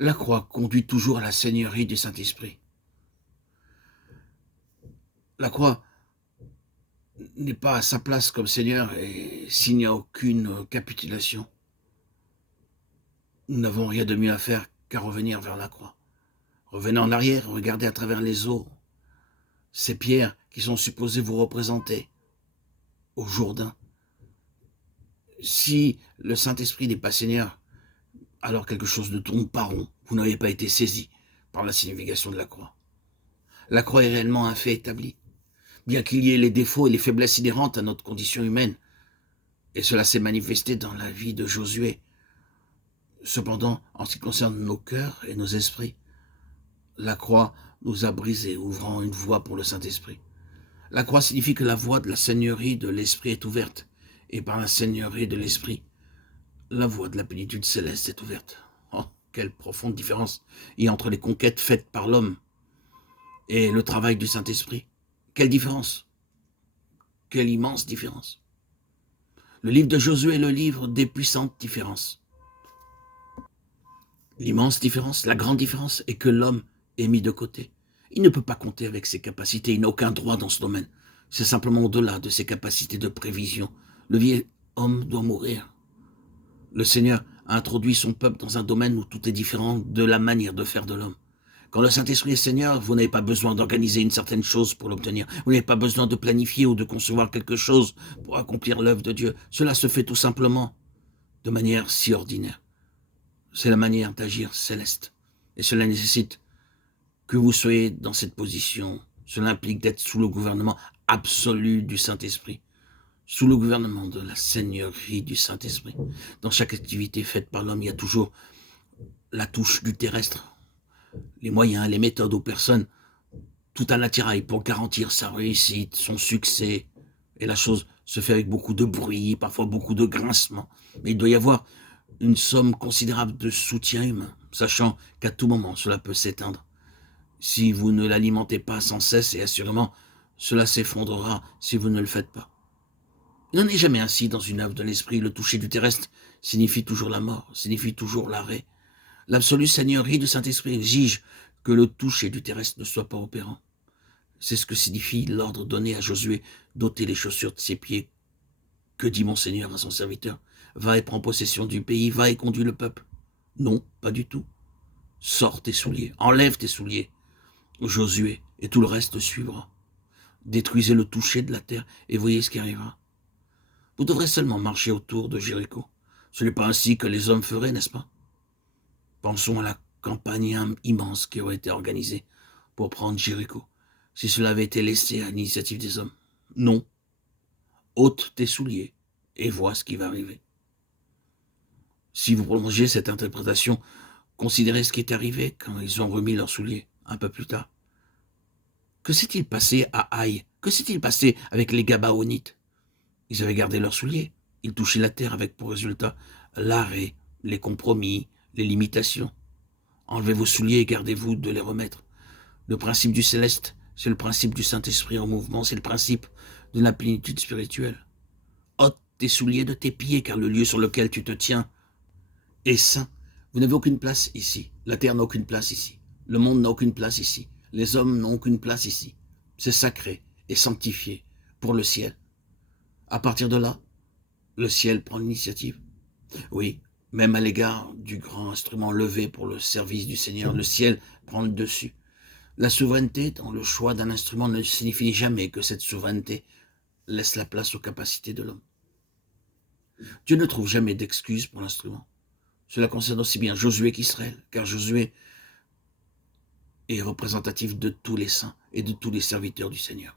La croix conduit toujours à la seigneurie du Saint-Esprit. La croix n'est pas à sa place comme Seigneur et s'il n'y a aucune capitulation, nous n'avons rien de mieux à faire qu'à revenir vers la croix. Revenez en arrière, regardez à travers les eaux, ces pierres qui sont supposées vous représenter au Jourdain. Si le Saint-Esprit n'est pas Seigneur, alors quelque chose ne tourne pas rond. Vous n'avez pas été saisi par la signification de la croix. La croix est réellement un fait établi. Bien qu'il y ait les défauts et les faiblesses inhérentes à notre condition humaine, et cela s'est manifesté dans la vie de Josué. Cependant, en ce qui concerne nos cœurs et nos esprits, la croix nous a brisés, ouvrant une voie pour le Saint-Esprit. La croix signifie que la voie de la seigneurie de l'Esprit est ouverte, et par la seigneurie de l'Esprit, la voie de la plénitude céleste est ouverte. Oh, quelle profonde différence il y a entre les conquêtes faites par l'homme et le travail du Saint-Esprit. Quelle différence! Quelle immense différence! Le livre de Josué est le livre des puissantes différences. L'immense différence, la grande différence est que l'homme est mis de côté. Il ne peut pas compter avec ses capacités, il n'a aucun droit dans ce domaine. C'est simplement au-delà de ses capacités de prévision. Le vieil homme doit mourir. Le Seigneur a introduit son peuple dans un domaine où tout est différent de la manière de faire de l'homme. Quand le Saint-Esprit est Seigneur, vous n'avez pas besoin d'organiser une certaine chose pour l'obtenir. Vous n'avez pas besoin de planifier ou de concevoir quelque chose pour accomplir l'œuvre de Dieu. Cela se fait tout simplement de manière si ordinaire. C'est la manière d'agir céleste. Et cela nécessite que vous soyez dans cette position. Cela implique d'être sous le gouvernement absolu du Saint-Esprit, sous le gouvernement de la seigneurie du Saint-Esprit. Dans chaque activité faite par l'homme, il y a toujours la touche du terrestre, les moyens, les méthodes aux personnes, tout un attirail pour garantir sa réussite, son succès. Et la chose se fait avec beaucoup de bruit, parfois beaucoup de grincement. Mais il doit y avoir une somme considérable de soutien humain, sachant qu'à tout moment, cela peut s'éteindre. Si vous ne l'alimentez pas sans cesse, et assurément, cela s'effondrera si vous ne le faites pas. Il n'en est jamais ainsi dans une œuvre de l'esprit. Le toucher du terrestre signifie toujours la mort, signifie toujours l'arrêt. L'absolue seigneurie du Saint-Esprit exige que le toucher du terrestre ne soit pas opérant. C'est ce que signifie l'ordre donné à Josué d'ôter les chaussures de ses pieds. Que dit mon Seigneur à son serviteur? Va et prends possession du pays, va et conduis le peuple. Non, pas du tout. Sors tes souliers, enlève tes souliers. Josué et tout le reste suivra. Détruisez le toucher de la terre et voyez ce qui arrivera. Vous devrez seulement marcher autour de Jéricho. Ce n'est pas ainsi que les hommes feraient, n'est-ce pas? Pensons à la campagne immense qui aurait été organisée pour prendre Jéricho, si cela avait été laissé à l'initiative des hommes. Non. Ôte tes souliers et vois ce qui va arriver. Si vous prolongez cette interprétation, considérez ce qui est arrivé quand ils ont remis leurs souliers un peu plus tard. Que s'est-il passé à Haï? Que s'est-il passé avec les Gabaonites? Ils avaient gardé leurs souliers. Ils touchaient la terre avec pour résultat l'arrêt, les compromis, les limitations. Enlevez vos souliers et gardez-vous de les remettre. Le principe du céleste, c'est le principe du Saint-Esprit en mouvement, c'est le principe de la plénitude spirituelle. Ôte tes souliers de tes pieds, car le lieu sur lequel tu te tiens est saint. Vous n'avez aucune place ici. La terre n'a aucune place ici. Le monde n'a aucune place ici. Les hommes n'ont aucune place ici. C'est sacré et sanctifié pour le ciel. À partir de là, le ciel prend l'initiative. Oui, même à l'égard du grand instrument levé pour le service du Seigneur, le ciel prend le dessus. La souveraineté dans le choix d'un instrument ne signifie jamais que cette souveraineté laisse la place aux capacités de l'homme. Dieu ne trouve jamais d'excuses pour l'instrument. Cela concerne aussi bien Josué qu'Israël, car Josué est représentatif de tous les saints et de tous les serviteurs du Seigneur.